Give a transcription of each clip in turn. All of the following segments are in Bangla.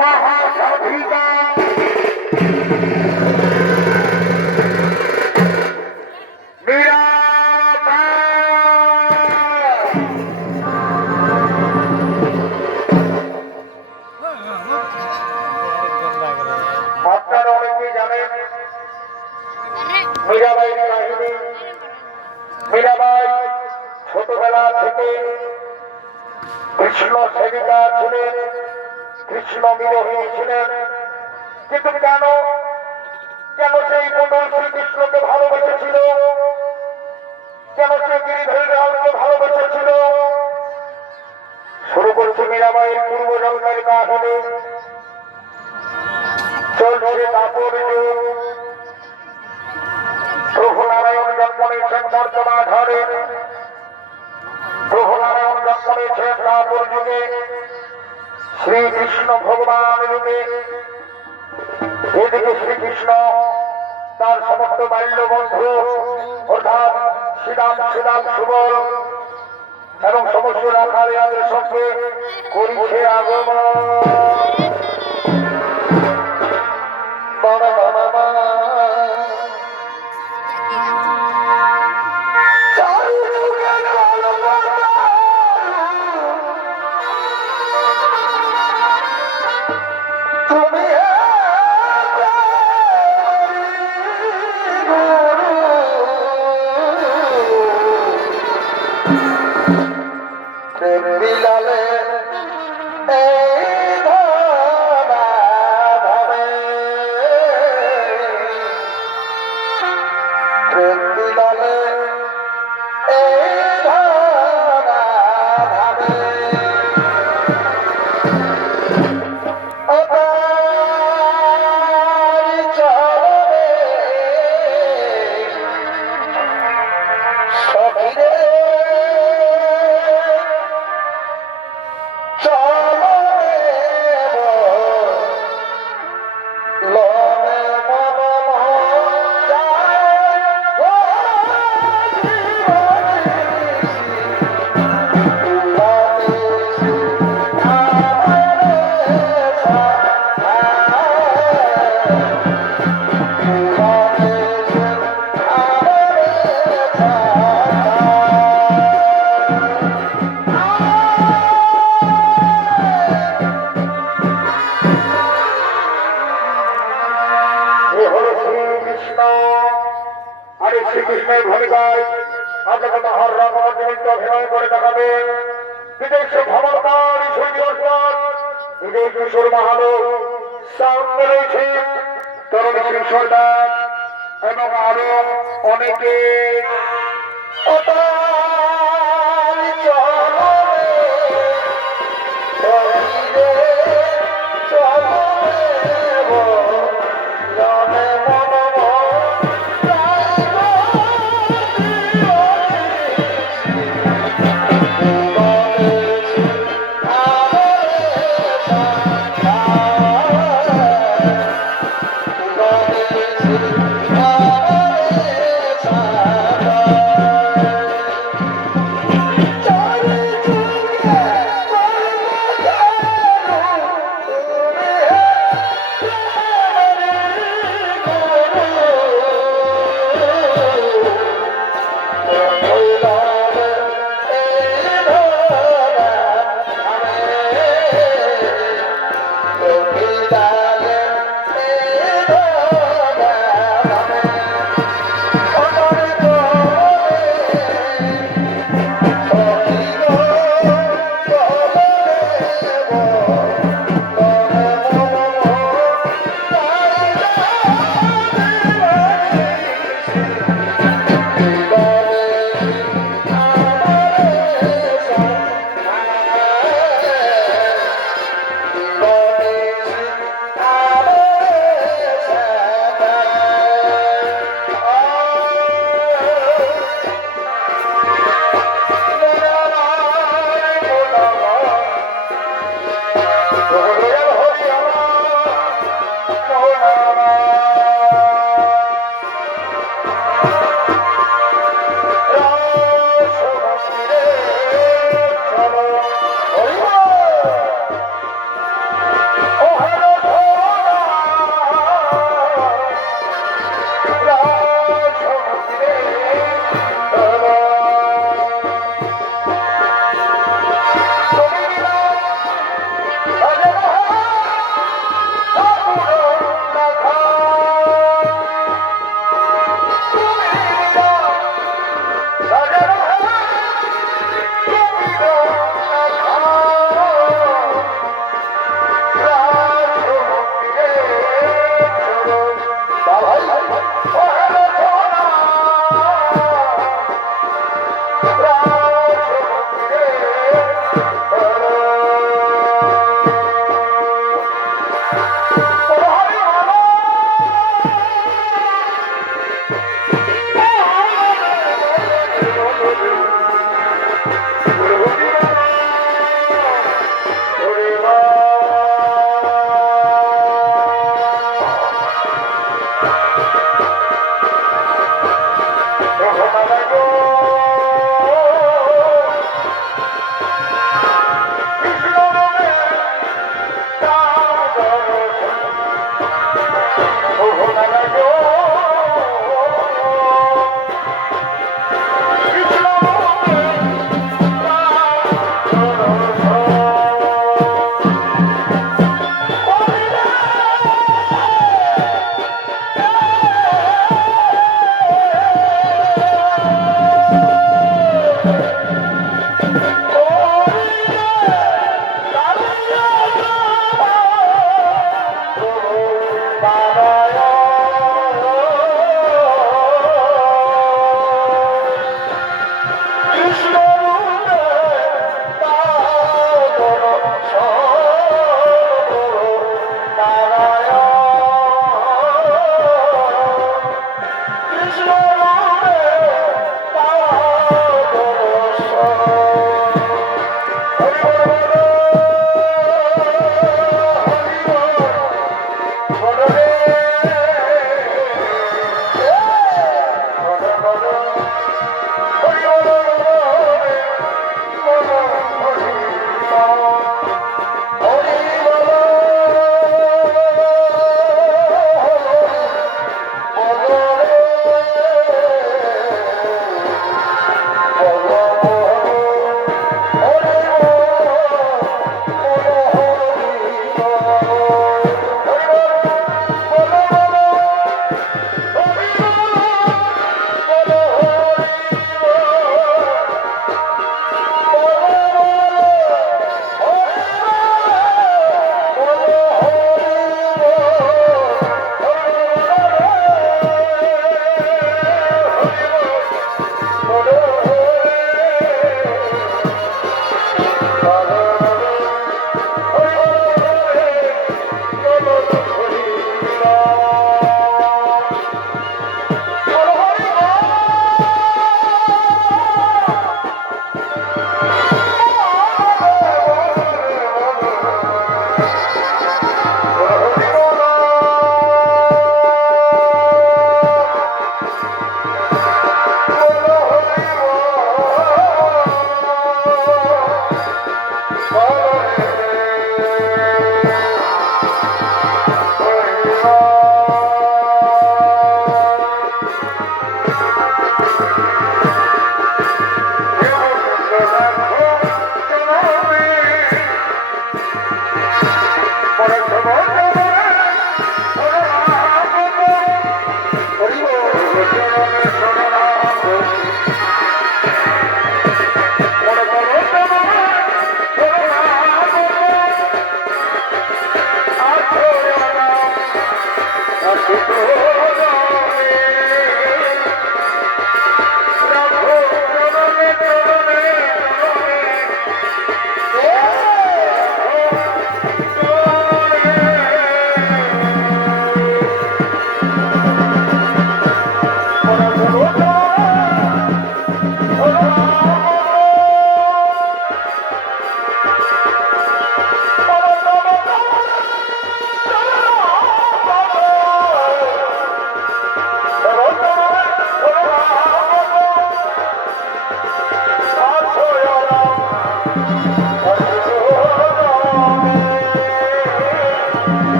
মহাসাধিকা আপনারা অনেকেই জানেন মীরাবাইয়ের কাহিনী। মীরাবাই ছোটবেলা থেকে কৃষ্ণ সেবিকা ছিলেন, কৃষ্ণ বিরোহিনী ছিলেন। কিন্তু কেন কেন সেই মন্ডল শ্রীকৃষ্ণকে ভালোবেসেছিল, কেন সে গিরিধরকে ভালোবেসেছিল? শুরু করছে মীরাবাইয়ের পূর্বজন্মের কাহিনী। চলছে দাপর যুগ। প্রভু নারায়ণ জন্ম নিয়েছেন বর্তমান ধরে। প্রভু নারায়ণ জন্ম নিয়েছেন দাপর যুগে শ্রীকৃষ্ণ ভগবান রূপে। এদিকে শ্রীকৃষ্ণ তার সমস্ত বাল্য বন্ধু অর্থাৎ শ্রীরাম শ্রীরাম সুবল এবং সমস্ত রাখালিয়াদের সঙ্গে করিছে আগমন। শ্রীকৃষ্ণের ভূমিকায় আপনাকে মহারাম নিমিত্ত অভিনয় করে দেখাবেন বিদেশ ভ্রমণকারী সূর্য বিজয় কিশোর মাহালো। সামনে রয়েছে তরুণ সিং সর্দার এবং আরো অনেকে। Sorry.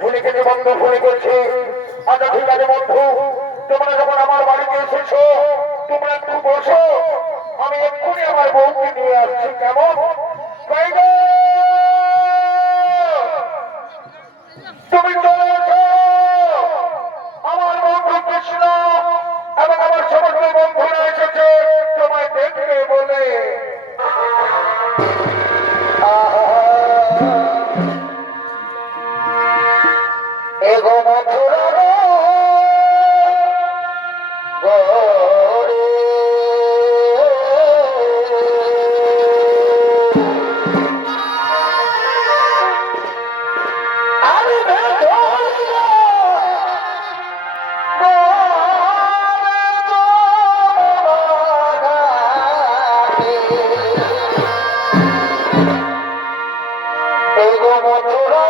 ভুলে গেছে বন্ধু, ভুলে গেছে। আচ্ছা ঠিক আছে বন্ধু, তোমরা যখন আমার বাড়িতে এসেছো তোমরা একটু বসো, আমি এক্ষুনি আমার বউকে নিয়ে আসছি। কেমন? তুমি চলে এসো। আমার বন্ধু কৃষ্ণ এবং আমার সমস্ত বন্ধুরা এসেছে তোমায় দেখতে বলে। এগো মথুরা গরে আমি এগো মথুরা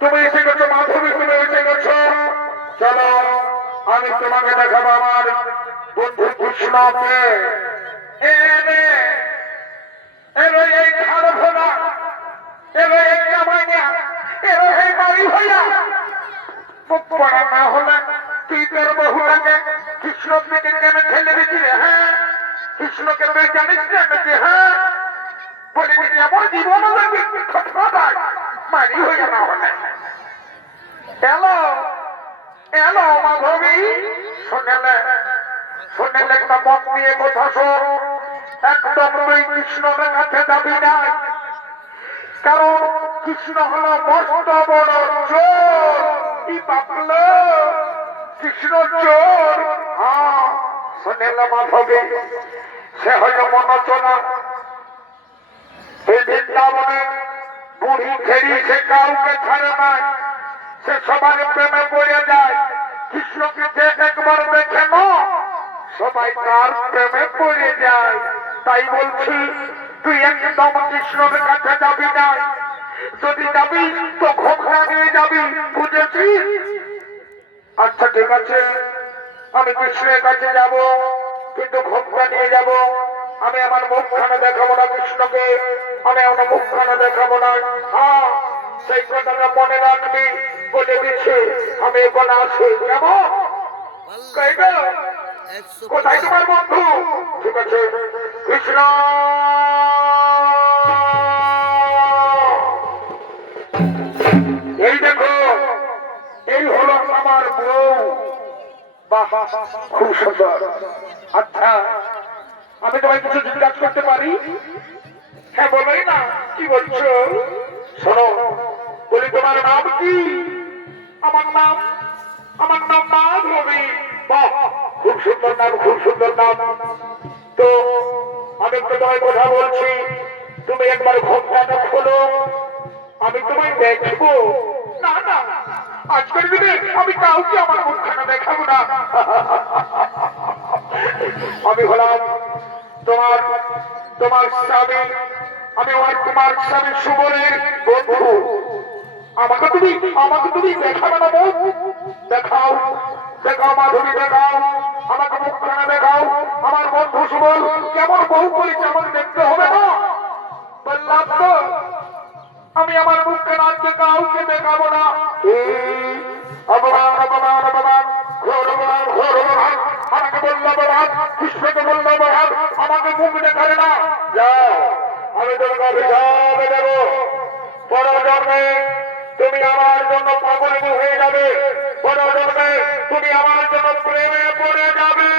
তুমি এসে গেছো মাধবী, তুমি এসে গেছো, চলো আমি তোমাকে দেখাবো আমার বন্ধু কৃষ্ণকে। না হলে তুই তোর বহুটাকে কৃষ্ণকে কেমন ঠেলে দিচ্ছি রে? হ্যাঁ, কৃষ্ণকে তুই জানিস না? হ্যাঁ, বলে দিদি আমার জীবন মারি হয়ে না হলে। এলো এলো মাধবী, শুনেলে শুনেলে একটা মত নিয়ে কথা শোন। একদম তুই কৃষ্ণের কাছে যাবি না, কারণ কৃষ্ণ হলো মস্ত বড় চোর। কি ভাবলো কৃষ্ণ চোর? হ্যাঁ, শুনেলে মাধবী, সে হলো মনোচনা। এই বৃন্দাবনে বুড়ি ফেরি সে কাউকে ছাড়ে নাই, সে সবার প্রেমে পড়ে যায়। কৃষ্ণকে যে একবার দেখে না, সবাই তার প্রেমে পড়ে যায়। তাই বলছি তুই একদম কৃষ্ণের কাছে যাবি না, যদি যাবি তো ঘোষণা নিয়ে যাবি, বুঝেছিস? আচ্ছা ঠিক আছে, আমি কৃষ্ণের কাছে যাব, কিন্তু ঘোষণা নিয়ে যাব। আমি আমার মুখখানে দেখাবো না কৃষ্ণকে, আমি আমার মুখখানে দেখাবো না। হ্যাঁ, সেই কথাটা মনে রাখবি, বলে দিচ্ছি। আমি এখানে আসি, কেমন? কোথায় তোমার বন্ধু? ঠিক আছে, কৃষ্ণ এই দেখো, এই হলো আমার বউ। বাহ, খুব সুন্দর। আচ্ছা, আমি তোমায় কিছু জিজ্ঞাসা করতে পারি? হ্যাঁ, বলোই না, কি বলছো? শোনো, বলি তোমার নাম কি? আমার নাম মাধবী। বাহ, খুব সুন্দর নাম, খুব সুন্দর নাম। তো আমি তো তোমায় কথা বলছি, তুমি একবার ঘোমটাটা খোলো, আমি তোমায় দেখবো। না না, আজকের দিনে আমি কাউকে আমার মুখখানা দেখাবো না। আমি হলাম তোমার স্বামী, আমি আমার তোমার স্বামী সুবনের বন্ধু। আমাকে তুমি দেখাবে না? দেখাও দেখাও মাধবী, দেখাও আমাকে, মুখখানা দেখাও। আমার বন্ধু সুবল কেমন বউ করেছে আমাকে দেখতে হবে না? বললাম তো আমি আমার মুখখানা আজকে কাউকে দেখাবো না। অপমান অপমান অপমান, ঘোর অপমান ঘোর অপমান। আমাকে বললো অপমান, কৃষ্ণকে বললো অপমান, আমাকে মুখ দেখাবে না। যাও, আমি তোমাকে অভিশাপ দেবো। পরজন্মে তুমি আমার জন্য পাগল হয়ে যাবে, পরজন্মে তুমি আমার জন্য প্রেমে পড়ে যাবে।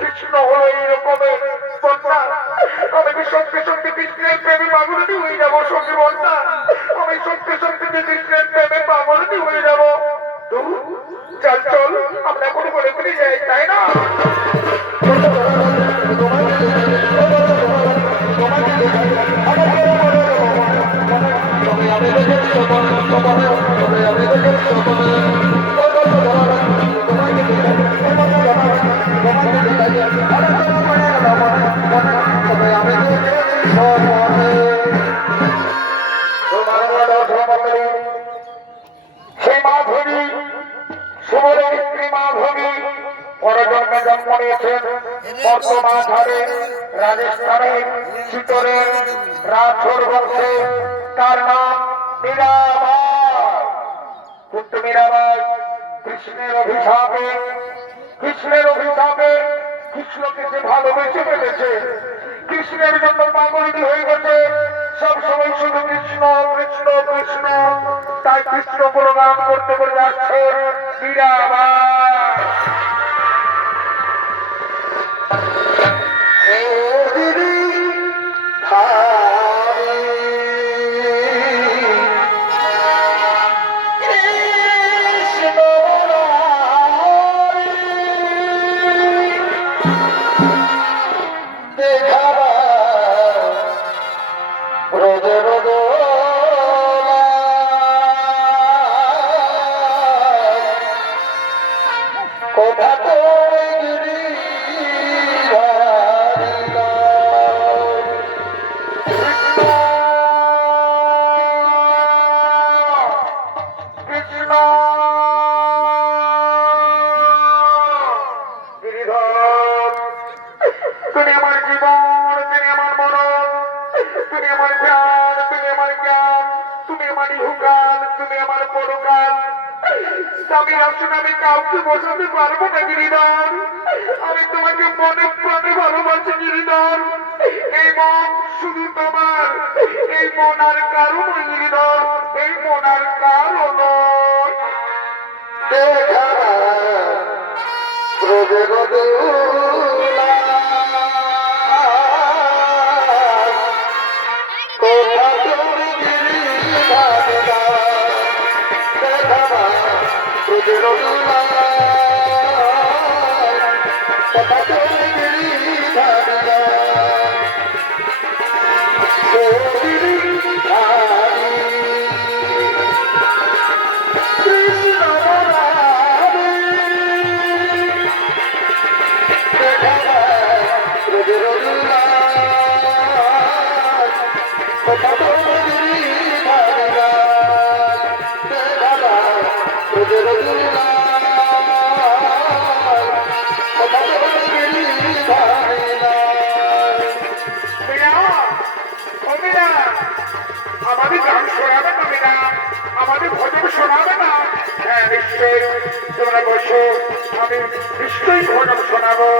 কৃষ্ণ হলো এইরকমের বন্যা, আমি সত্যি সত্যি কৃষ্ণের প্রেমে পাগলটি হয়ে যাবো। সত্যি বন্যা, আমি সত্যি সত্যি কৃষ্ণের প্রেমে পাগলটি হয়ে যাবো। চল চল, আমরা কোনো বলে যাই, তাই না? রাজস্থানের চিতরের রাঠোর বংশে তার নাম মীরাবাই। কিন্তু মীরাবাই কৃষ্ণের অভিশাপে কৃষ্ণকে যে ভালোবেসে ফেলেছে, কৃষ্ণের জন্য পাগল হয়ে গেছে, সবসময় শুধু কৃষ্ণ কৃষ্ণ কৃষ্ণ, তাই কৃষ্ণ গুণগান করতে করে যাচ্ছে মীরাবাই। আমি কাউকে বোঝাতে পারবো না গিরিধর, আমি তোমাকে মনে প্রাণে ভালোবাসি গিরিধর। এই মন শুধু তোমার, এই মন আর কারো নয় গিরিধর, এই মন আর কারো নয়। আমাদের গান শোনাবে না মিনা, আমাদের ভজন শোনাবে না? হ্যাঁ নিশ্চয়ই, তোমরা বসো, আমি নিশ্চয়ই ভজন শোনাবো।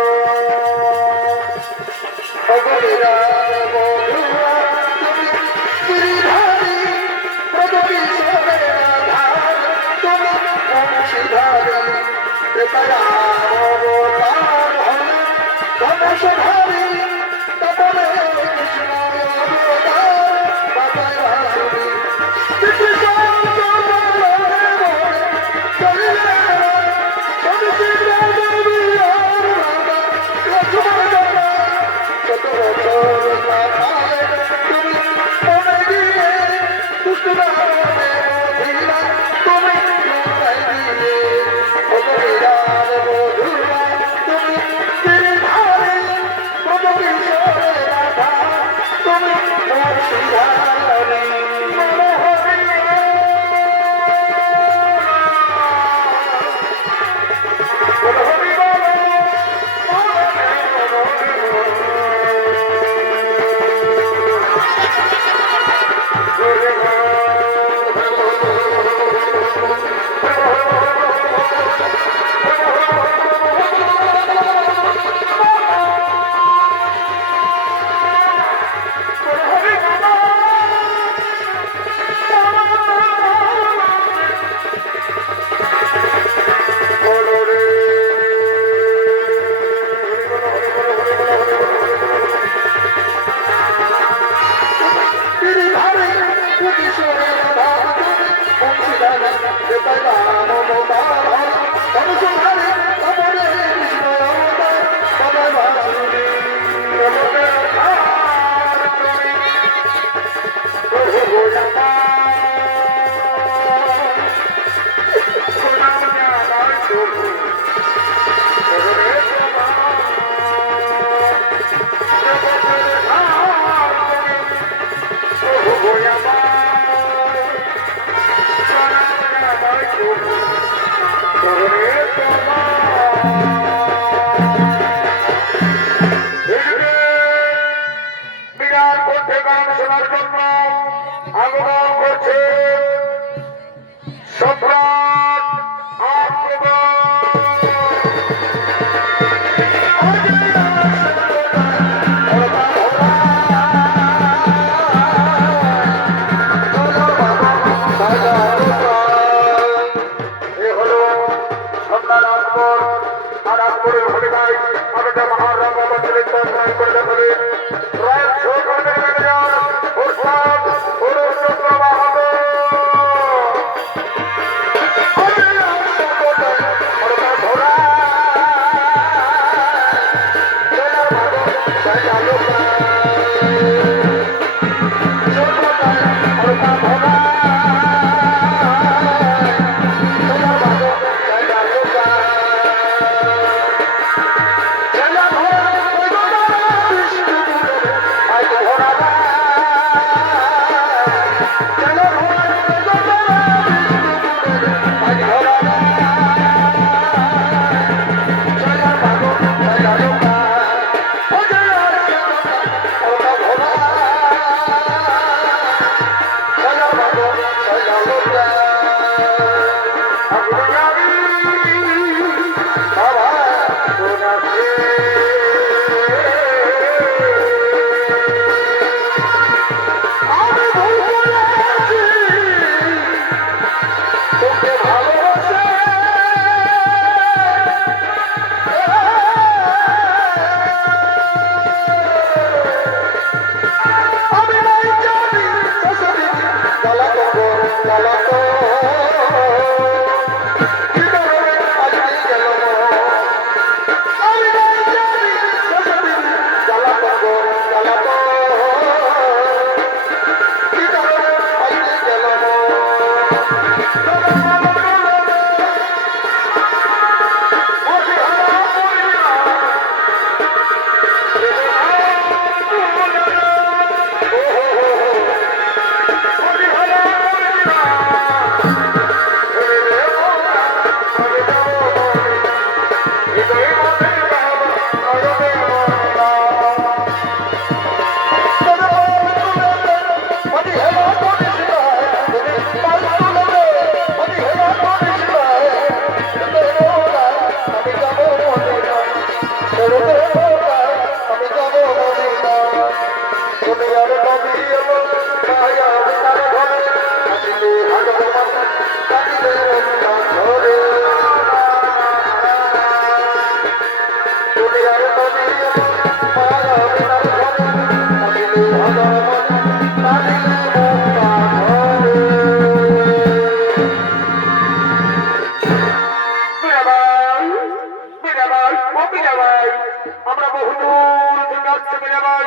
আমরা বহুদূর থেকে আসছি মেরে ভাই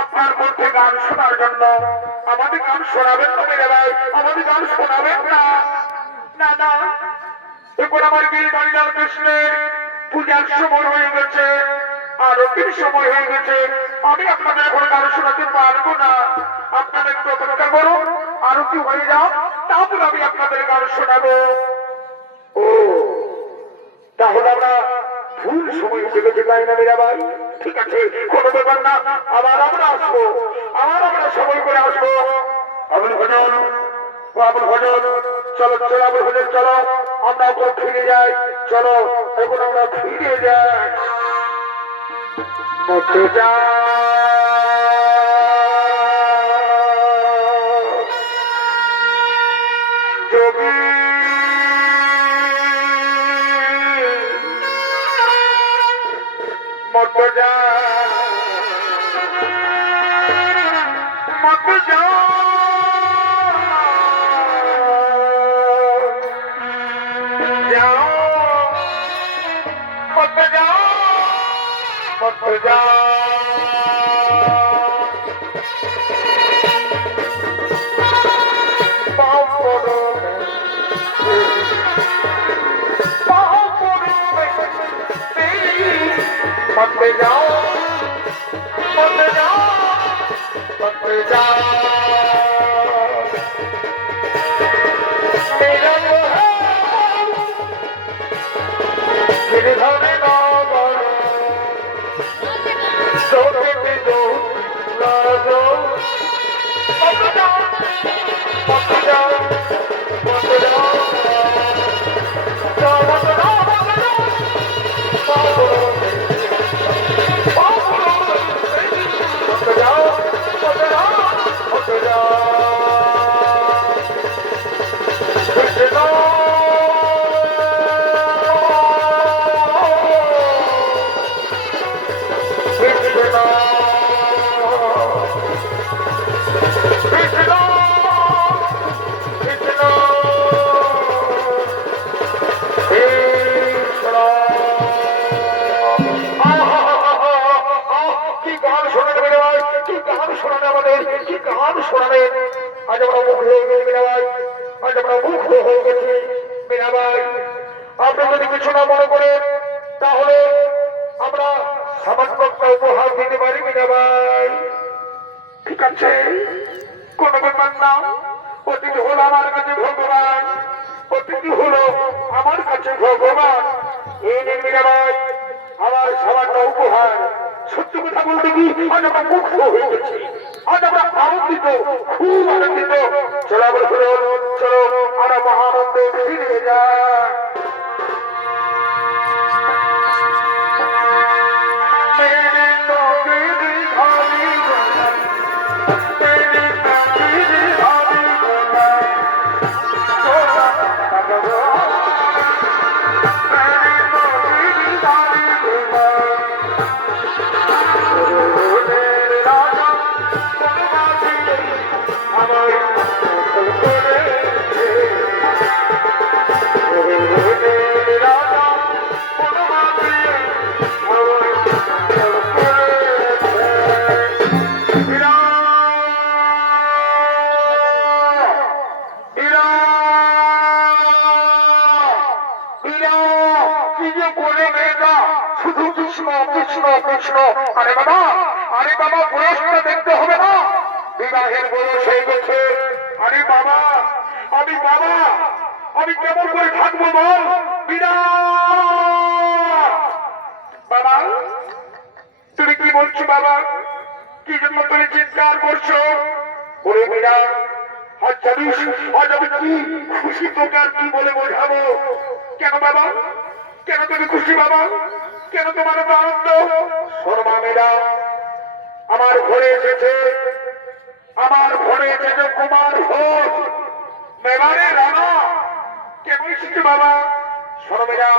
আপনার মধ্যে গান শোনার জন্য। আমাদের গান শোনাবেন তো মেরে ভাই? আমাদের গান শোনাবেন না? না না, এখন আমার গিরিধারীলাল কৃষ্ণের পূজার সময় হয়ে গেছে, আরতির সময় হয়ে গেছে। আমি আপনাদের এখন গান শোনাতে পারবো না। আপনারা একটু অপেক্ষা করুন, আরতি হয়ে যাও, তারপর আমি আপনাদের গান শোনাবো। ও তাহলে আমরা ভুল সময় উঠে গেছে, তাই না মেরা ভাই? ঠিক আছে, কোনো ব্যাপার না, আবার আমরা আসবো, আবার আমরা সময় করে আসবো। আবুল ভজন, ও আবুল ভজন, চলো চলো আবুল ভজন, চলো আমরা এখন ফিরে যাই। চলো এখন আমরা ফিরে যাই। মতে যা যোগী মত যা মত যা যাও মত যাও মত যা मत जाओ मत जाओ मत जाओ मेरा जो है गिरधर नागर सोते भी दो ना दो मत जाओ मत जाओ मत जाओ आज আমরা মুখ হয়ে গেছি মেরা ভাই, আজ আমরা মুখ হয়ে গেছি মেরা ভাই। আপনি যদি কিছু না মনে করেন তাহলে আমরা সামান্য একটা উপহার দিতে পারি মেরা ভাই। ঠিক আছে, কোন ব্যাপার না। অতিথি হলো আমার কাছে ভগবান, অতিথি হলো আমার কাছে ভগবান। এই নিন মেরা ভাই আমার সামান্য উপহার। সত্যি কথা বলতে কি আজ আমরা মুগ্ধ হয়ে গেছি, আজ আমরা আনন্দিত, খুব আনন্দিত। চলো আবার চলো চলো আমরা মহানন্দে ফিরে যাই। আরে বাবা, আরে বাবা, বয়সটা দেখতে হবে না, বিবাহের বয়স হয়ে গেছে। আরে বাবা, আমি বাবা, আমি কেমন করে থাকবো বল? বাবা, তুমি কি বলছো বাবা? কি জন্য তুমি চিৎকার করছো? বলে বিনা আচ্ছা আজ আমি কি খুশি তোকে আর কি বলে বোঝাবো? কেন বাবা, কেন তুমি খুশি বাবা? কেন তোমার আনন্দ? শর্মা মেয়েরা আমার ঘরে এসেছে, আমার ঘরে এসেছে কুমার ঘোষ, মেবারে রানা। কেন এসেছে বাবা? শর্মেরা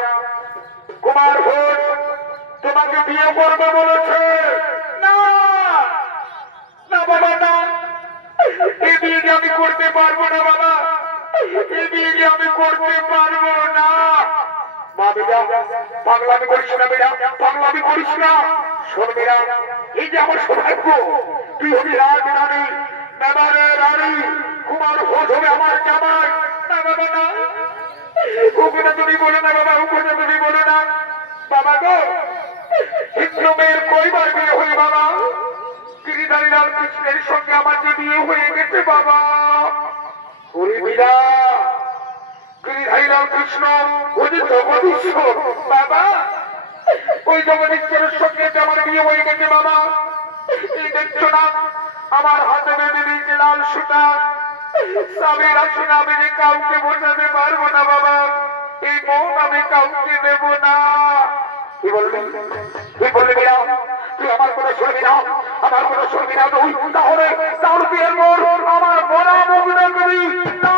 কুমার ঘোষ তোমাকে বিয়ে করবে বলেছে। না না বাবা, না, এই বিয়ে আমি করতে পারবো না বাবা, এই বিয়ে আমি করতে পারবো না। মা বেটা, পাগলামি করিস না বেটা, পাগলামি করিস না। শোন বেটা, এই যে আমার সৌভাগ্য, তুই হবি রাজ রানী, মেবারে রানী, কুমার ঘোষ হবে আমার জামাই। না বাবা, না, ওখানে তুমি বলে না বাবা, ওখানে তুমি বলে না বাবা গো। হিন্দু মেয়ের কয়বার বিয়ে হয়ে বাবা? গিরিধারী লাল কৃষ্ণের সঙ্গে আমার যে বিয়ে হয়ে গেছে বাবা। গিরিধারী লাল কৃষ্ণ ওই জগদীশ্বর বাবা, ওই জগদীশ্বরের সঙ্গে যে আমার বিয়ে হয়ে গেছে বাবা। এই দেখছো না আমার হাতে বেঁধে দিয়েছে লাল সুতা, স্বামীর আসনে আমি যে কাউকে বোঝাতে পারবো না বাবা, এই মন আমি কাউকে দেব না। কি বলবি, কি বলবি বিনা? তুই আমার কথা শুনবি না, আমার কথা শুনবি না, তাহলে তার বিয়ের মোর আমার মরা মুখ দেখবি না।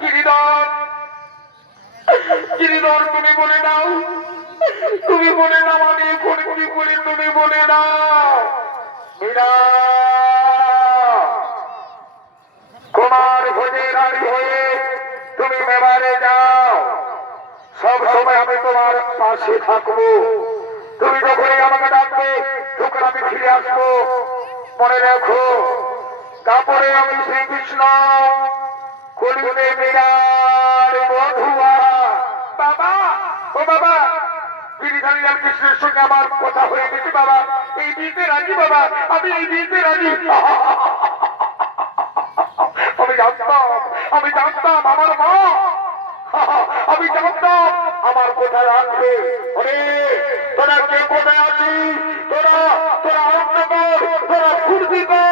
গিরিধর, গিরিধর, তুমি বলে দাও, তুমি বলে দাও আমি এখন কি করি, তুমি বলে দাও। মীরা কুমার ভোজে রানী হয়ে তুমি মেবারে যাও, সব সময় আমি তোমার পাশে থাকবো। তুমি যখনই আমাকে ডাকবে তখন আমি ফিরে আসবো। মনে রাখো, তারপরে আমি শ্রীকৃষ্ণ কলিতে মীরার বধূয়া। বাবা, ও বাবা, গিরিধারী লাল কৃষ্ণের সঙ্গে আমার কথা হয়ে গেছে বাবা, এই বিয়েতে রাজি বাবা, আমি এই বিয়েতে রাজি। আমি জানতাম, আমি জানতাম আমার মা, আমি জানতাম আমার কোথায় রাখবে। তোরা কে কোথায় আছিস? তোরা তোরা আনন্দ কর, তোরা ফুর্তি কর।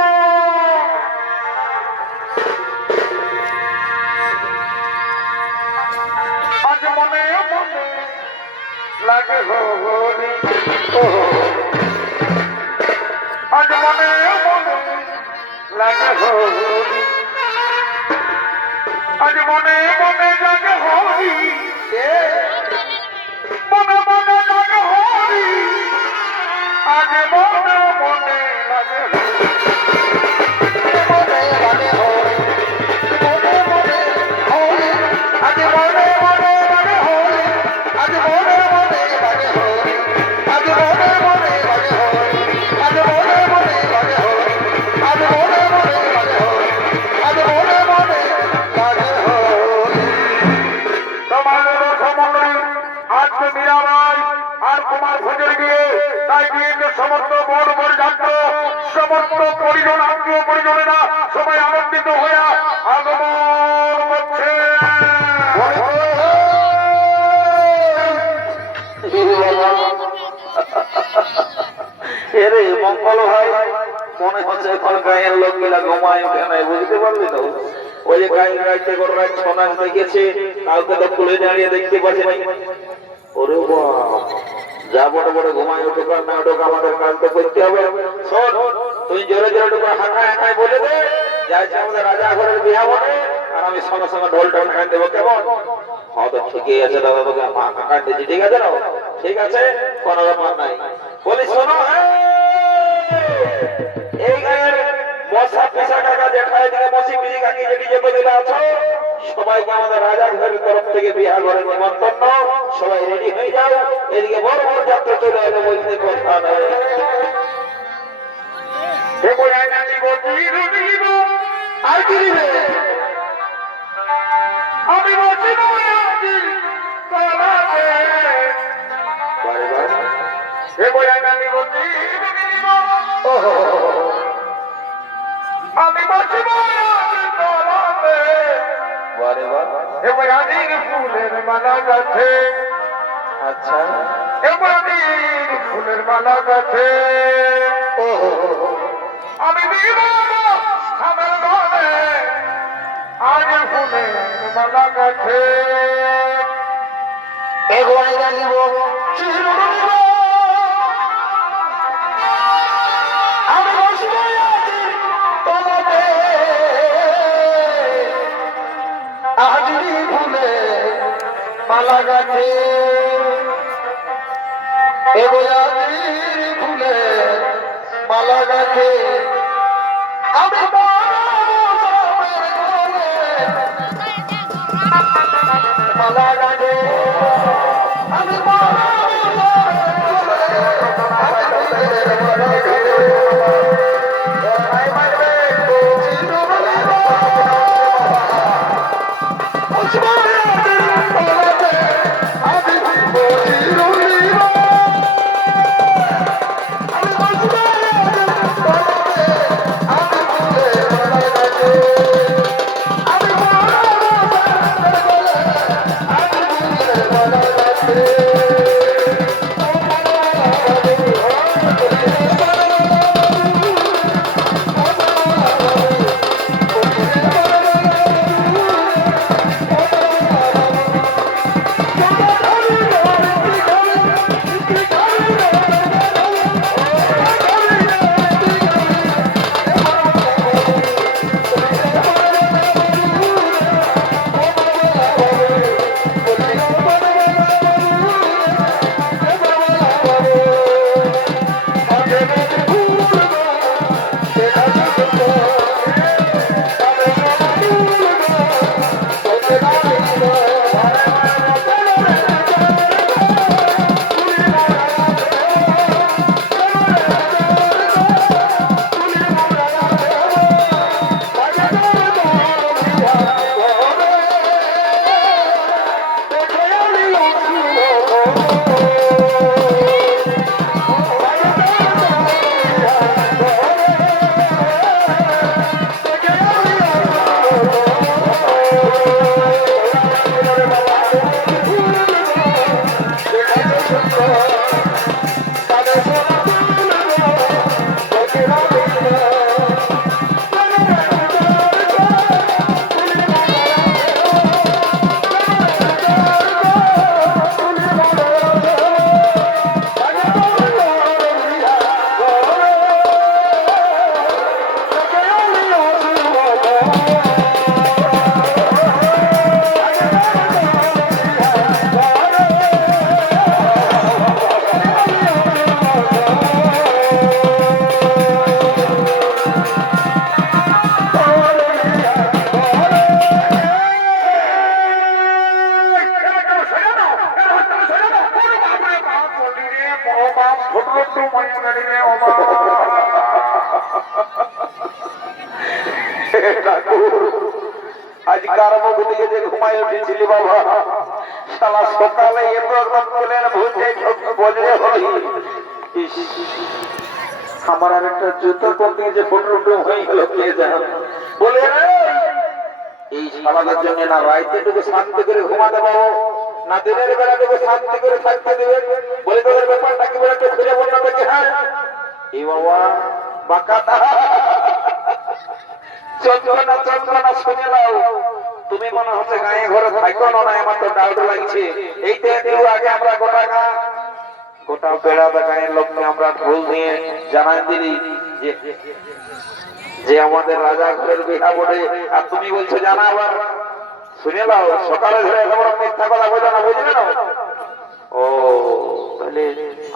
আজ মনে মনে লাগে হরি, আজ মনে মনে লাগে হরি, আজ মনে মনে লাগে হরি, মনে মনে লাগে হরি, আজ মনে মনে লাগে হরি, মনে লাগে হরি, মনে মনে হরি, আজ মনে মনে লাগে হরি, আজ মনে মনে লাগে হরি, আজ মনে মনে লাগে হরি, আজ মনে মনে লাগে হরি, আজ মনে মনে লাগে হরি, আজ মনে মনে লাগে হরি। তোমাদের রসমন্ডলী আজকে মীরাবাই আর কুমার ভোজের বিয়ে, তাই বিয়েতে সমস্ত বড় বড় যাত্র, সমস্ত পরিজন, আত্মীয় পরিজনেরা সবাই আনন্দিত হইয়া আগমন করছে। এরে মঙ্গল ভাই, মনে হচ্ছে এখন গায়ের লোকগুলা ঘুমায় ওঠে নাই, বুঝতে পারলি তো? ওই যে গায়ে গাইতে করে ছনাক দেখেছে, কাউকে তো খুলে দাঁড়িয়ে দেখতে পাচ্ছে নাই। ওরে বাপ, যা বড় বড় ঘুমায় উঠুক আর না উঠুক, আমাদের কাজ তো করতে হবে। শোন, তুই জোরে জোরে ঢুকে হাঁটায় হাঁটায় বলে দে যাইছে আমাদের রাজা ঘরের বিয়া বলে, আর আমি সঙ্গে সঙ্গে ঢোল ঢোল খাই দেবো। কেমন? হ্যাঁ তো ঠিকই আছে দাদা, তোকে হাঁকান দিচ্ছি, ঠিক আছে না? ঠিক আছে, কোনো ব্যাপার নাই। বলি শোনো, এই গায়ের মশা পিসা কাকা জেঠাই দিকে মশি পিসি কাকি যেটি যে বদিলা আছো, সবাইকে আমাদের রাজার ঘরের তরফ থেকে বিহার ঘরের নিমন্ত্রণ, সবাই রেডি হয়ে যাও। এদিকে বড় বড় যাত্রা চলে এলো, বলতে কথা নেই। আমি বলছি তলাতে বারে বারে এ বইয়া গালি বলছি আমি বসিব তলাতে বারে বারে এ বইয়ানির ফুলের মালা গাছে আচ্ছা এ বইয়ানির ফুলের মালা গাছে আমি দিব আমার ঘরে আজ ফুলের মালা গাছে এগোয় গালিব আমি বসব তলাতে আজরি ফুলে মালা গাছে এগোয় আজরি ফুলে মালা গাছে আমি মালা গাছে আমি আজ কার মুখ দিয়ে যে ঘুমায় উঠেছিলি বাবা শালা সকালে এত একদম বলেন ভুলে বজরে হই আমার আর একটা জুতো পরতে যে ফটো হয়ে গেল কে জানে বলে এই শালাদের জন্য না রাইতেটুকু শান্তি করে ঘুমাতে পাবো না দিনের বেলাটুকু শান্তি করে থাকতে দেবে বলে তোদের ব্যাপারটা কি বলে একটু খুঁজে বললো দেখি হ্যাঁ এই বাবা বাঁকাতা চন্দ্রনা শুনে নাও তুমি মনে হচ্ছে গায়ে ঘরে থাকো না আমার তো ডাউট লাগছে এইটা একটু আগে আমরা গোটা বেড়া গায়ের লোককে আমরা ঢোল দিয়ে জানাই দিলি যে আমাদের রাজা ঘরের বিহা বটে আর তুমি বলছো জানা আবার শুনে নাও সকালে ধরে এবার মিথ্যা কথা বোঝা না বুঝলে না ও তাহলে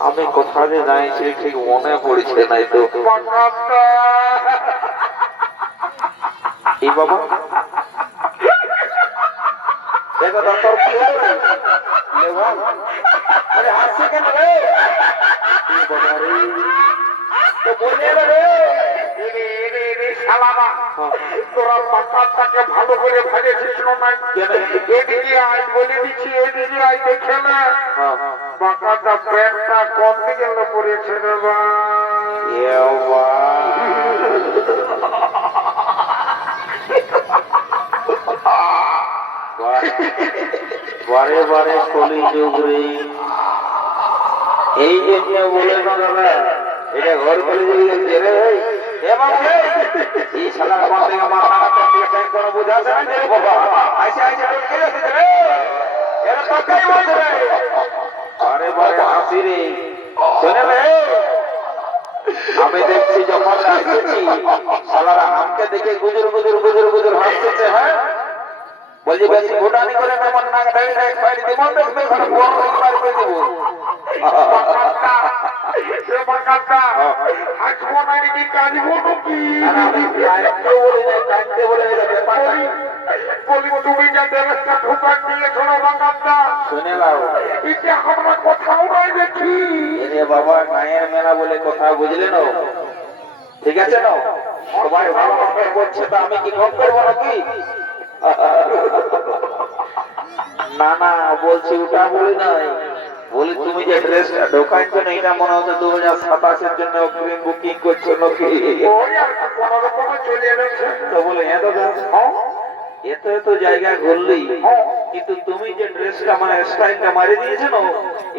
আমি কোথা যে যাইছি ঠিক মনে পড়ছে নাই তো এই বাবা দেখো তোর কি হলো লেওয়া আরে হাসছে কেন রে এই বাবা রে তো বলে রে শালা শালারা তোরা বাঁকাটাকে ভালো করে ভাজেছিস না এদিকে আয় বলে দিচ্ছি এদিকে আয় দেখে না বাঁকাটা প্যান্টটা কম দিকে পড়েছে রে বারে বারে কলি যুগ রে এই জন্য বলে না দাদা এটা ঘর কলি যুগ রে এই শালার কোন থেকে মাথা থেকে টাইম কোন বুঝাছে না রে বাবা আইসা আইসা কে আছে রে এরা তো কাই বলছে রে বারে বারে হাসি রে শুনে রে আমি দেখছি যখন আসছি শালারা আমাকে দেখে গুজর গুজর গুজর গুজর হাসছে হ্যাঁ বলছি বেশি ভুটানি করে না মন না দাঁড়ি দাঁড়ি ফাইল দিব দেখবে ওখানে বড় হয়ে মারি করে দেব সে বাঁকাটা হাসবো না নাকি কাঁদবো নাকি কাঁদতে বলে বলি তুমি যা ব্যবস্থা ঢোকান দিয়ে শোনো বাঁকাটা শুনে নাও এটা আমরা কোথাও নয় দেখি এরে বাবা গায়ের মেলা বলে কথা বুঝলে না ঠিক আছে না তোমার ভালো মন্দ বলছে তো আমি কি কম করবো নাকি না না বলছি ওটা বলি নাই বলি তুমি যে ড্রেসটা ঢোকাইছো না এটা মনে হচ্ছে 2027 এর জন্য অগ্রিম বুকিং করছো নাকি ওই আর কোনো রকম চলে যাচ্ছে তো বলে এত এত এত জায়গা ঘুরলি কিন্তু তুমি যে ড্রেসটা মানে স্টাইলটা মারি দিয়েছো না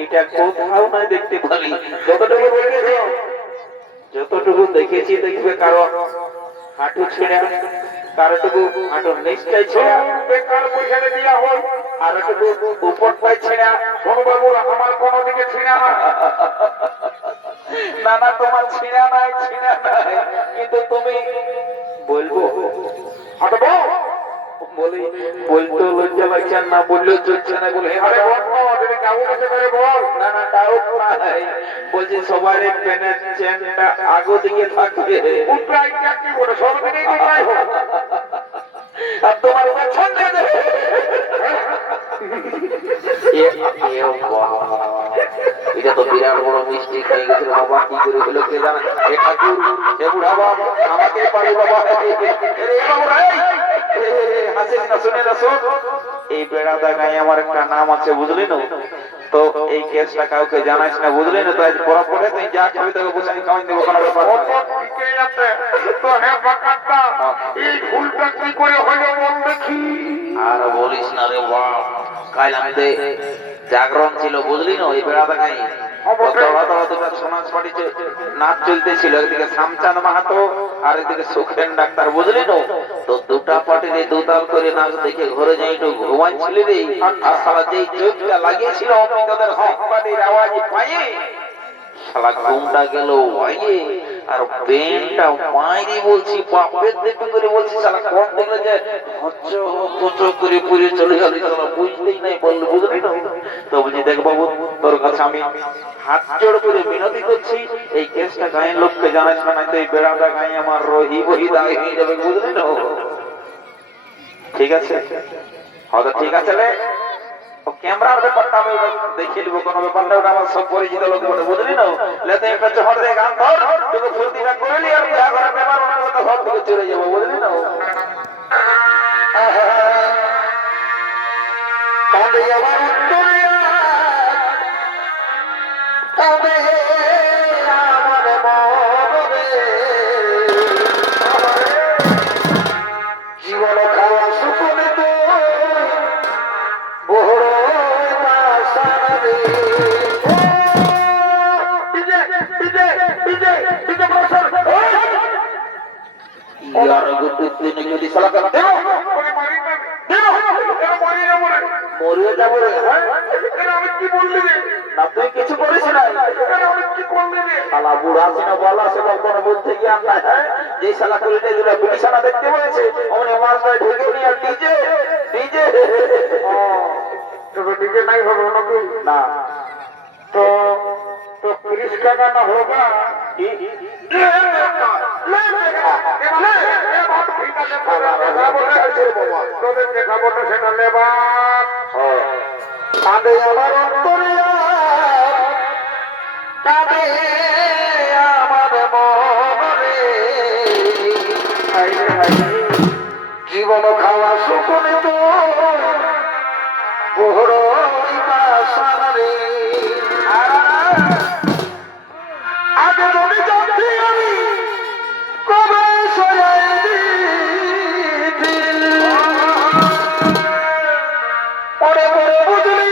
এটা কোথাও না দেখতে পারি যতটুকু দেখেছো যতটুকু দেখেছি দেখবে কারো হাঁটু ছেঁড়া কারোটুকু হাঁটুর নিচটাই ছেঁড়া বেকার পয়সা দিয়া হল আর একটু উপর পায় ছেঁড়া শোনো বাবু আমার কোনো দিকে ছিঁড়া না না না তোমার ছিঁড়া নাই কিন্তু তুমি বলবো হাঁটবো বলি বলতে লজ্জা লাগছে না বললেও চলছে না বলে আরে বল যদি কাউ কাছে করে বল না না ডাউট নাই বলছি সবার প্যানের চেনটা আগো দিকে থাকবে উল্টাই কি করে সব দিকেই দেখাই হোক আর তোমার পেছন দেবে এটা তো বিরাট বড় মিস্টেক হয়ে গেছিল বাবা কি করে হলো কে জানে এ ঠাকুর এ বুড়া বাবা আমাকে পারি বাবা এই বেড়াদা গায়ে আমার একটা নাম আছে বুঝলি না তো এই কেসটা কাউকে জানাইস না বুঝলি না তো আজ পড়া পড়ে তুই যা খাবি তোকে বসে খাওয়াই দেবো কোনো ব্যাপার ঠিকই আছে তো হ্যাঁ বাকাটা এই ভুলটা কি করে হলো বল দেখি আর বলিস না রে বাপ কাল আমি জাগরণ ছিল বুঝলি না ওই বেড়াদা গায়ে নাচ চলতেছিল একদিকে শামচাঁদ মাহাতো আর একদিকে সুখেন ডাক্তার বুঝলি না তো দুটা পার্টির দুতাল করে নাচ দেখে ঘরে যাই একটু ঘুমাইছিলি রে আর সারা যেই চোখটা লাগিয়েছিল তাদের হকাটির আওয়াজ পাইয়ে শালা ঘুমটা গেল ওয়াইয়ে আর বেনটা মাইরি বলছি বাপের দেখতে করে বলছি শালা কোন দিলে যে হচ্ছ করে পুরে চলে গেল বুঝতেই নাই বললো বুঝলি না তো বুঝি দেখ বাবু তোর কাছে আমি হাত জোড় করে মিনতি করছি এই কেসটা গায়ের লোককে জানাইস না তো এই বেড়াটা গায়ে আমার রহি বহি দাগ হয়ে যাবে বুঝলি না ঠিক আছে হয়তো ঠিক আছে রে ক্যামেরার ব্যাপারটা আমি দেখে নিব কোনো ব্যাপারটা ওটা আমার সব পরিচিত লোক বলে বুঝলি না লেতে একটা চহর দিয়ে গান ধর তোকে ফুর্তিটা করলি আর বিয়া করার ব্যাপার ওনার কথা সব থেকে চলে যাবো বুঝলি না জীবন খাওয়া সুখনে তো যদি সালা মরিয়ে যাবো রে আমি কি বললি রে না তুই কিছু করিস না আমি কি করলি রে শালা বুড়া ছিল বলা ছিল কোনো বুদ্ধি জ্ঞান নাই যে শালা করিতে দিলে বিছানা দেখতে বলেছে অমনি মাছ ভাই ঢেকে নিয়ে ডিজে ডিজে তো ডিজে নাই হবে নাকি না তো তো পুলিশ का गाना होगा তোদের দেখাবো তো সেটা লেবার কাঁদে আমার অন্তরে কাঁদে আমার মনে জীবন খাওয়া শুকনে তো আগে যদি জানতি আমি কবে সরাই দিতি পরে পরে বুঝলি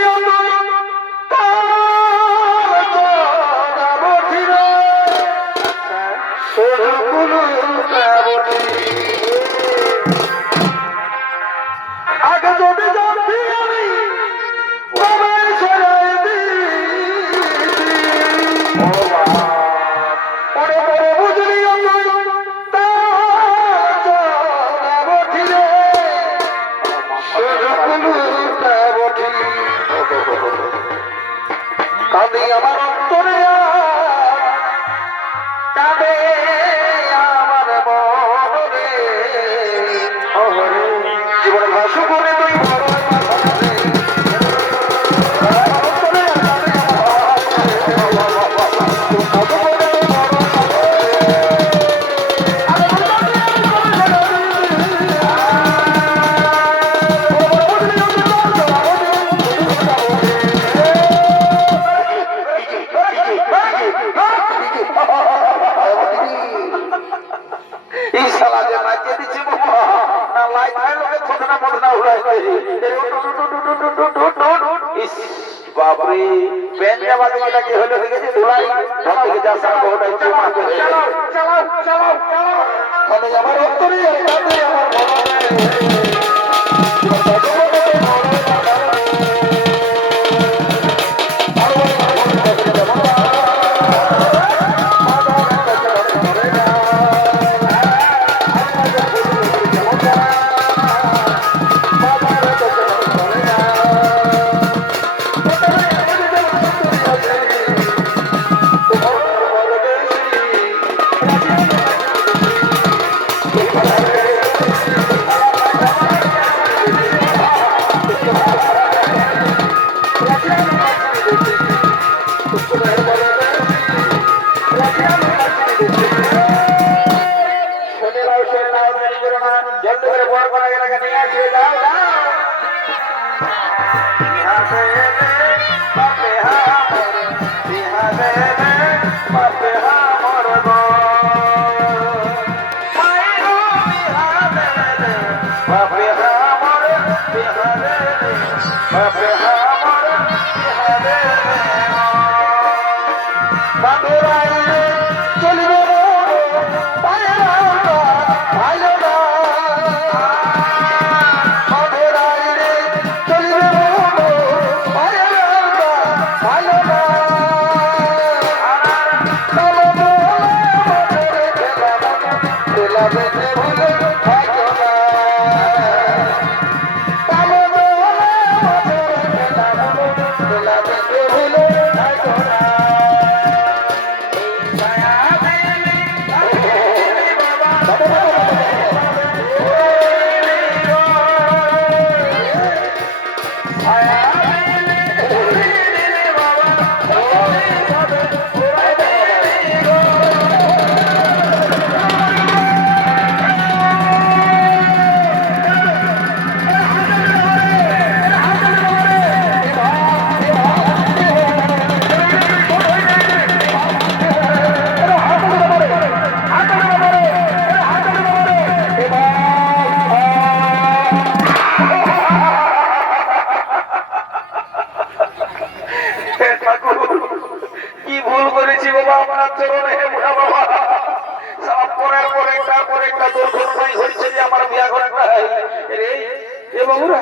আগে যদি জানতি আমি কবে সরাই দিতি পরে পরে বুঝলি কাঁদে আমার অন্তরে কাঁদে আমার মনে জীবনে ভাসু করে তুই বাপরে প্যান জামা থেকে কি হলো হয়ে গেছে ধুলাই ধর থেকে যা সারা বহুটাই চুমা করে মানে আমার অন্তরে কাঁদে আমার জলদি করে বড় করা গেলে নিয়ে আসবে যাও কি ভুল করেছি বাবা আপনার চরণে বুড়া বাবা সব পরের পরে একটা দুর্ঘটনাই হয়েছে যে আমার বিয়া করে রে এ বাবুরা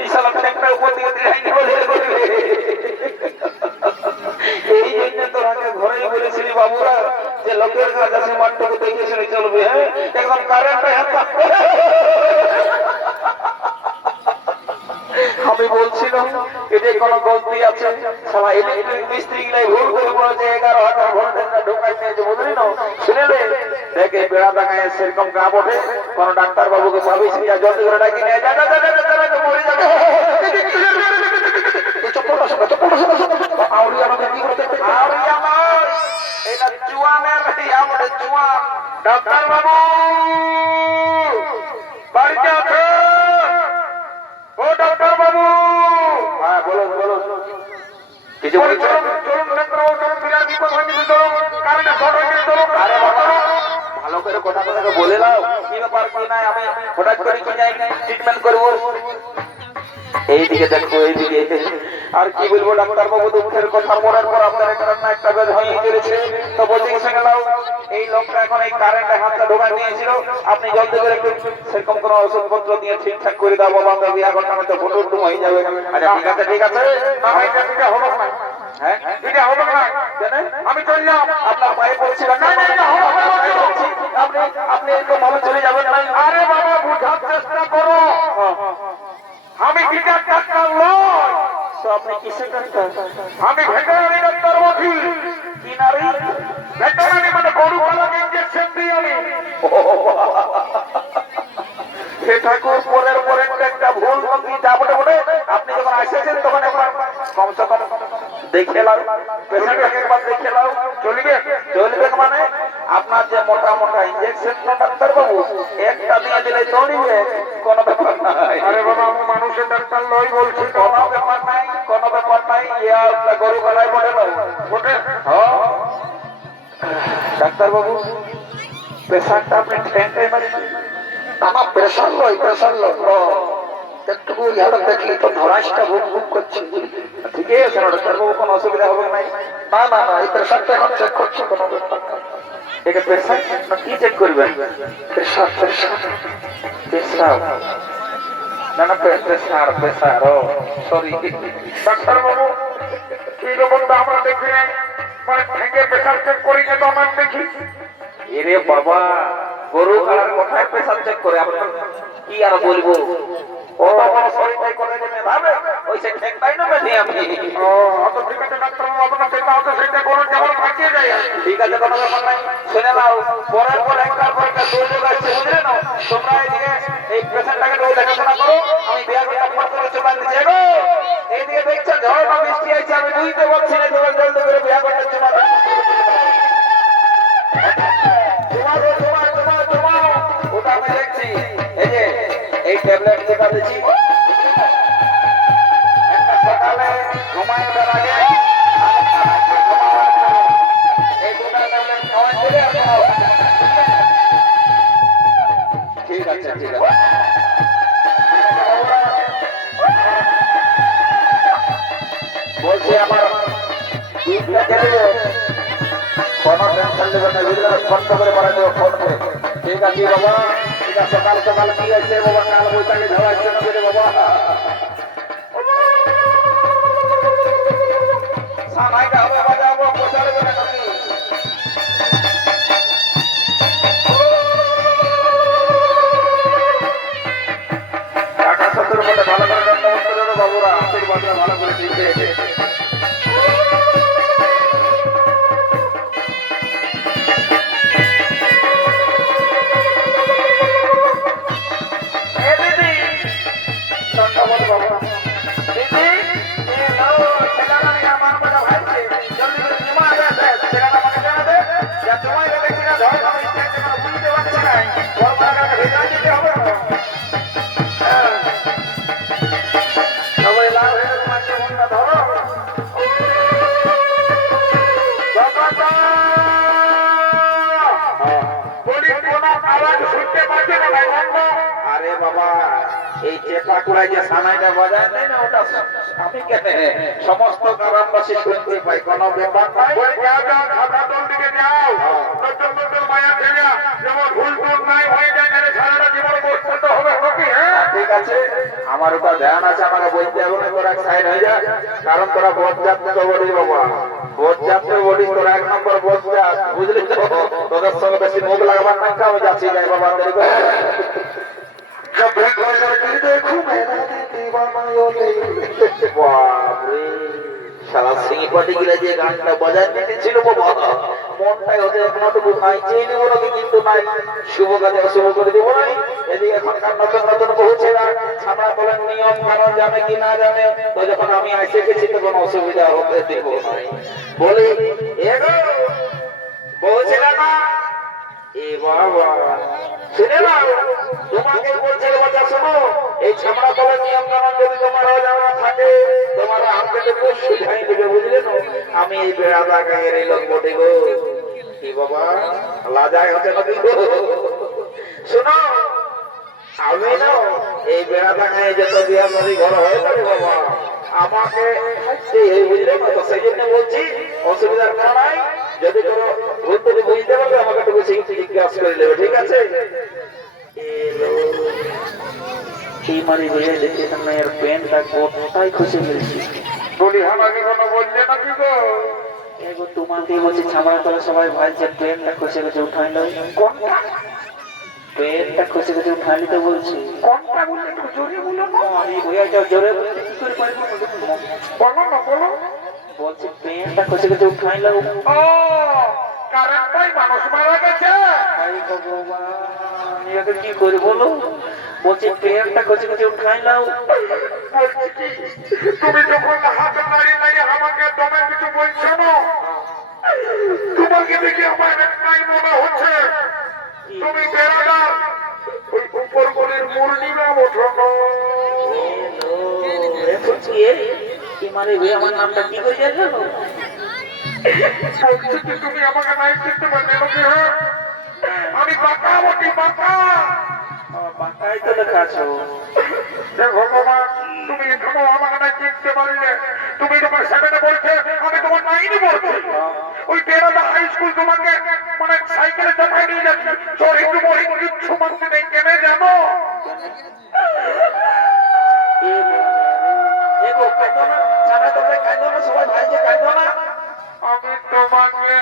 এই শালা একটা উপর দিয়ে লাইনে বলে করবে এই জন্য তোর আগে ঘরেই বলেছিলি বাবুরা যে লোকের কাজ আছে মাঠটুকু দেখে শুনে চলবে হ্যাঁ একদম কারেন্ট আমি বলছিলাম এতে কোনো গলতি আছে সবাই ইলেকট্রিক মিস্ত্রি গুলাই ভুল করে বলেছে 11,000 ভোল্টেজ ঢোকাই নিয়েছে বুঝলি না শুনে দেখে বেড়া দেখায় সেরকম কাপ ওঠে কোন ডাক্তার বাবুকে পাবিস কিনা জলদি করে ডাকি নিয়ে যা মরে যাবে এটা চুয়ানের চুয়ান ডাক্তার বাবু কথা কথাকে বলে দাও কি ব্যাপার কি নাই আমি হঠাৎ করে কি যাই ট্রিটমেন্ট করবো এইদিকে দেখো এইদিকে আর কি বলবো ডাক্তার বাবু দুঃখের কথা পড়ার পর আপনার এখানে না একটা বেদ হয়ে গেছে তো বলছি সঙ্গে দাও এই লোকটা এখন এই কারেন্টে হাতটা ঢোকায় নিয়েছিল আপনি জলদি করে একটু সেরকম কোনো ওষুধপত্র দিয়ে ঠিকঠাক করে দাও বাবা আমরা বিয়া করতে আমি তো ফটো টুম হয়ে যাবে আচ্ছা ঠিক আছে ঠিক আছে এটা হলো না, হ্যাঁ এটা হলো না, কেন আমি চললাম। আপনার পায়ে পড়ছিলেন না আপনি আপনি এরকম ভাবে চলে যাবেন না আরে বাবা বুঝার চেষ্টা করো, আমি টিকার ডাক্তার নয়, তো আপনি কিসে ডাক্তার আমি ভেটেরিনারি ডাক্তার বলছি। কি নারী ভেটেরিনারি মানে গরু পালক ইঞ্জেকশন দিয়ে আমি। হে ঠাকুর পরের পরে একটা ভুল কি যা বটে বটে আপনি যখন আসেছেন তখন একবার কমসে কম দেখে নাও পেশেন্টকে একবার দেখে নাও চলবে? চলবে মানে আপনার যে মোটা মোটা ইঞ্জেকশন ডাক্তার বাবু একটা দিয়ে দিলে চলবে কোনো ব্যাপার নাই আরে বাবা আমি মানুষের ডাক্তার নই বলছি তো। কোনো ব্যাপার নাই কোনো ব্যাপার নাই ইয়া গরু গলায় বটে না বটে? হ্যাঁ ডাক্তার বাবু পেশেন্টটা আপনি ঠেঙ্গাই মারেন আমার প্রেশার নয়, প্রেশার নয়, একটু ইয়াটা দেখলি তো ধরাসটা বুক বুক করছে। ঠিকই আছে না ডাক্তার বাবু কোনো অসুবিধা হবে নাই না না না, এই প্রেশারটা এখন চেক করছে, কোনো ব্যাপার না। এটা প্রেসার না কি চেক করবেন প্রেশার প্রেশার প্রেসার না না প্রেসার প্রেসার ও সরি ডাক্তার বাবু এই রকমটা আমরা দেখি নাই, মানে ভেঙে প্রেশার চেক করি না তো আমার দেখি। এরে বাবা গরু কালার কোথায় প্রেসার চেক করে আপনার কি আর বলবো কত বড় শরীরটাই করে যে মেধাবে ওই সে ঠেকটাই না মেধে আমি ও অত ঠিক আছে ডাক্তার বাবু, আপনার সেটা হতো সেটা কোনো যেমন বাঁচিয়ে যায় আর কি। ঠিক আছে কোনো ব্যাপার নাই শুনে নাও পরের পর একটার পর একটা দুর্যোগ আসছে বুঝলে না তোমরা এইদিকে এই পেশেন্টটাকে একটু দেখাশোনা করো আমি বিয়া করতে আপনার করে চলে নিচে গো এইদিকে দেখছেন ঝড় বা বৃষ্টি আছে আমি বুঝতে পারছি না তোমরা জলদি করে বিয়া করতে চলে ওটা আমি দেখছি এই যে এই ট্যাবলেট যেটা দিচ্ছি একটা সকালে ঘুমায় ওঠার আগে এই দুটা ট্যাবলেট খাওয়াই দিলে আর ঠিক আছে ঠিক আছে বলছি আমার দুধটা খেলে কোনো টেনশন নেবেন না বুঝলে ফোন করে মারা দেবো ফোন করে ঠিক আছে বাবা ঠিক আছে সকাল সকাল কি আছে বাবা কাল বৈশাখী ঝড় আসছে না করে বাবা সানাইটা হবে বাজাবো বসাড়বে না নাকি কাকা শ্বশুর বলে ভালো করে দণ্ডবস্ত দেবো বাবুরা আশীর্বাদটা ভালো করে দিতে আরে বাবা এই চেপা কুড়াই যে সানাইটা বাজায় দেয় না ওটা আমি কেন সমস্ত গ্রামবাসী শুনতে পাই কোনো ব্যাপার নাই ওই যাও যাও খাতাতল দিকে যাও, নতুন নতুন মায়া ছেলে যেমন ভুল টুল নাই হয়ে যায় তাহলে সারাটা জীবন বসতে তো হবে নাকি? হ্যাঁ ঠিক আছে আমার উপর ধ্যান আছে আমাকে বলতে হবে না তোরা সাইড হয়ে যা কারণ তোরা বজ্জাত বলি বাবা বজ্জাত বলি তোরা এক নম্বর বজ্জাত বুঝলি তো তোদের সঙ্গে বেশি মুখ লাগাবার নাই খাও যাচ্ছি যাই বাবা দেরি করে जब भी कोई लड़की देखूं मेरा दिल दीवाना हो गई। বাপরে শালা সিংপাটি গিলা যে গানটা বাজায় নিতেছিল বাবা মনটাই হতে একমাত্র নাই চেয়ে নেবো নাকি কিন্তু নাই শুভ কাজে অশুভ করে দেবো নাই এদিকে এখনকার নতুন নতুন বহু ছেলে ছাড়া বলেন নিয়ম কারণ জানে কি না জানে তো যখন আমি এসে গেছি তখন অসুবিধা হতে দেবো নাই বলি এগো বহু ছেলে না এ বাবা শুনে না তোমাকে বলছে বাচ্চা শোনো এই ছামড়া তলার নিয়ম কানুন যদি তোমার অজানা থাকে তোমার আমাকে খুব সুঝাই দেবে বুঝলে তো আমি এই বেড়া গায়ের এই লোক বটে গো কি বাবা লাজায় হচ্ছে নাকি গো শোনো, আমি না এই বেড়া ভাঙায় যত বিয়া বাড়ি ঘর হয়ে যাবে বাবা, আমাকে থাকতেই হয়, বুঝলে না? তো সেই জন্য বলছি অসুবিধার কারণ নাই, যদি কোনো ভুল তুমি বুঝতে পারবে আমাকে একটু বেশি জিজ্ঞাসা করে নেবে, ঠিক আছে? এই মারি হয়ে দেখে না এর প্যান্টটা কোথায় খুশি ফেলছি। বলি আমাকে কোনো বললে নাকি গো? এগো তোমাকে বলছি ছামার করে সবাই ভাইছে প্যান্টটা খুশি খুশি উঠাইল, কোনটা প্যান্টটা খুশি খুশি উঠাইলি তো বলছি। কোনটা বললে একটু জোরে বলো না। আমি ভইয়া যাও জোরে বলতে কি করে পারবো? বলো না বলো। বলছি প্যান্টটা খুশি খুশি উঠাইল। ও কারেন্টটাই মানুষ মারা গেছে। ভাই ভগবান, এটাকে কি করে বলো? বলছি প্যান্টটা খুশি খুশি উঠাইলাও। বলছি কি, তুমি যখন হাত নাড়িয়ে নাড়িয়ে আমাকে দমে কিছু বলছো না, তোমাকে দেখে আমার একটাই মনে হচ্ছে তুমি বেড়াদার ওই উপর গলির মুরলিরা ওঠো না। আমার নামটা কি করে জানো? বলছি কি তুমি আমাকে নাই চিনতে পারলে নাকি? হ্যাঁ আমি বাঁকা বটি বাঁকা। পাতাই তো দেখাছো। ভগবান তুমি এখনো আমাকে নাই চিনতে পারলে? তুমি তোমার সেভেনে বলছে, আমি তোমার নাইনে বলছি। ওই বেড়াদা হাই স্কুল তোমাকে মানে সাইকেলে চাপাই নিয়ে যাচ্ছি, চড়ে একটু বড়ি কিচ্ছু মারতে নেই, কেনে জানো? আমি তোমাকে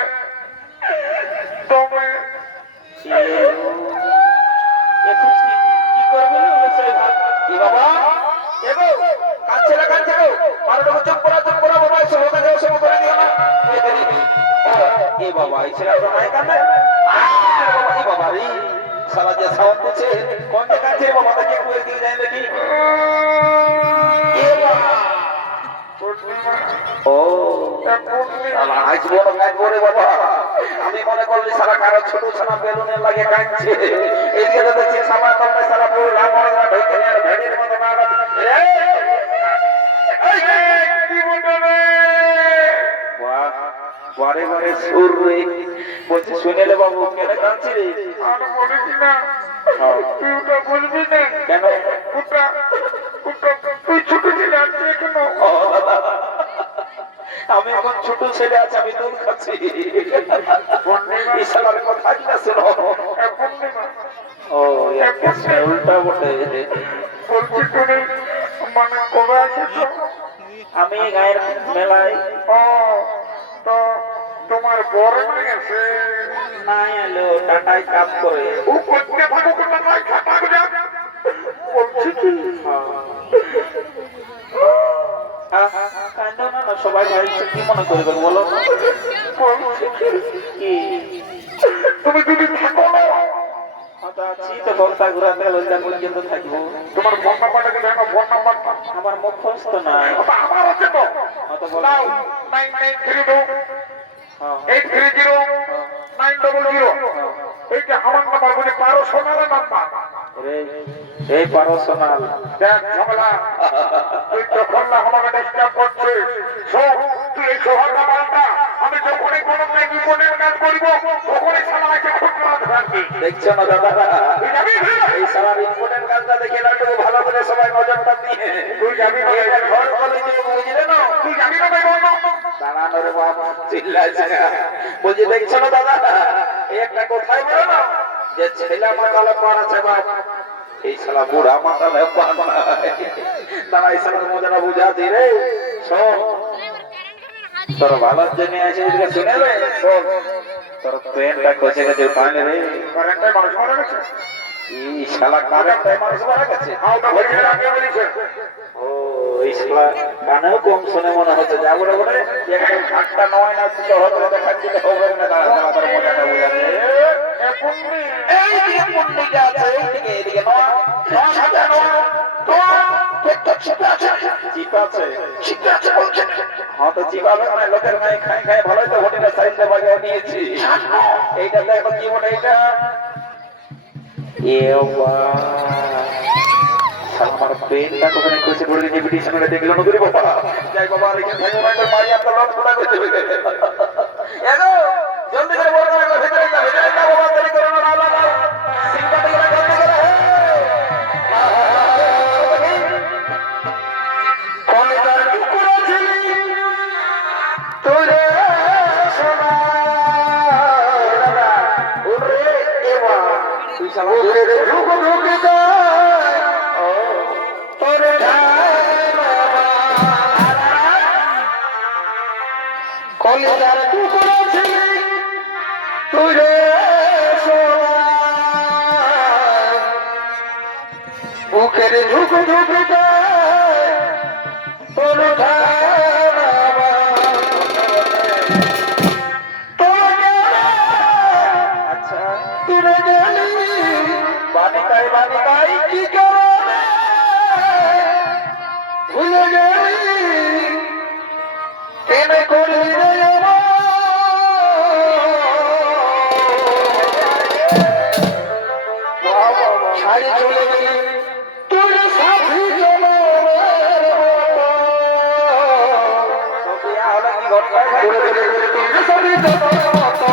তুমি কি করবে বাবা? এগো কাছে না কাছে গো, মারো চুপ করা বাবা, এসে হোকা যাও সব করে দিও না। এ বাবা এই ছেলে তো নাই কাঁদে। এই বাবা রে সারা যে সাউন্ড দিচ্ছে, কোন জায়গা থেকে বাবা তাকে করে দিয়ে যায় নাকি? ও আজ বড় বাবা, আমি মনে করলি সারা কারো ছোট ছানা বেলুনের লাগে কাঁদছে, এদিকে তো দেখছি সামনে তোমরা সারা পুরো রাম মনে ঢুকে নিয়ে ভেড়ির মতো না বারে বারে সুর রে। বলছি শুনেলে বাবু কেন কাঁদছি রে? আর বলিস না, তুই ওটা বলবি না। কেন? ওটা তুই ছোট ছেলে আছে এখনো। আমি এখন ছোট ছেলে আছে, আমি দুধ খাচ্ছি। ইশারার কথা কি না শোনো? ও উল্টা বটে। বলছি তুমি মানে কবে আসেছো? আমি গায়ের মেলায়। ও তো তোমার বড় না গেছে? নাই এলো, টাটায় কাজ করে। ও করতে থাকো কোথা নয় খাতা গুলো। বলছি কি কান্দো না, সবাই ভাইছে কি মনে করবে বলো? বলছি কি তুমি যদি থাকো না, আছি তো ঘন্টা ঘুরাতে লজ্জা পর্যন্ত থাকবো। তোমার ফোন নাম্বারটাকে দেখো, ফোন নাম্বারটা আমার মুখস্থ নাই। আমার আছে তো। নাও 9932830900। এইটা আমার নাম্বার, বলে পারো সোনার নাম্বার। এই পার্সোনাল দেখ ঝামেলা, তুই যখন না আমাকে ডিস্টার্ব করছিস, শোন তুই এই সোহার নাম্বারটা আমি যখনই কোনো বিপদের কাজ করিব তখনই সালা এসে খুঁজরা থাকবি। দেখছো না দাদা, তুই যাবি? এই সারা ইম্পর্টেন্ট কাজটা দেখে না একটু ভালো করে সবাই নজরটা দিয়ে তুই যাবি না? এটা ঘর কলেজে বুঝলে না? তুই যাবি না ভাই? বল দাঁড়ানো রে বাবা, চিল্লাছে না। বলছি দেখছো না দাদা, এই একটা কথাই বলো না যে ছেলে মাতালে পান আছে বাপ, এই শালা বুড়া মাতালে পান নাই। দাঁড়া এই শালার মজাটা বুঝা দি রে। শোন তোর ভালোর জন্য আছে, এদিকে শুনে রে। শোন তোর প্যান্টটা কচে গেছে পানি রে। কারেন্টটাই মানুষ মারা গেছে। এই শালা কারেন্টটাই মানুষ মারা গেছে। ও এই শালা কানেও কম শুনে মনে হচ্ছে। যাবো রে বলে একদম ঠাট্টা নয় না, তো হতে দেখাচ্ছিলে হবে না। দাঁড়া দাঁড়া তোর মজাটা বুঝাচ্ছে। এইদিকে পুন্ডিটা আছে, এইদিকে নয় সাজা নয় তো একটা চিপা আছে। চিপা আছে? চিপা আছে বলছে। হ্যাঁ তো চিপাবে মানে লোকের গায়ে খাই খাই ভালোই তো হোটেলের সাইজটা বাজাও নিয়েছি। এইটা দেখো কি বলে এইটা। আমার পেনটা কোথায় খুশি করে দিয়েছে, পিটিশনটা দেখলো না করি বাবা। যাই বাবা রেখে থাকবো না, মারি আপনার লট ফোটা করে দেবে। জলদি করে বড় করে ভেতরে যা বাবা, দেরি করো না। সিংটা বুকের ঢুক ঢুক যায় তোর কলিজার টুকরো ছিলি তুই রে বুকের ঢুক ঢুক যায় তোর আচ্ছা তুলে গেলি বানিকাই বানিকাই কি করে ভুলে গেলি কেন করলি রে ছাড়ি চলে গেলি তুই সাথী জনমের বিয়া হলে কি ঘটনা তুই সাথী জনমের মতো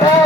Oh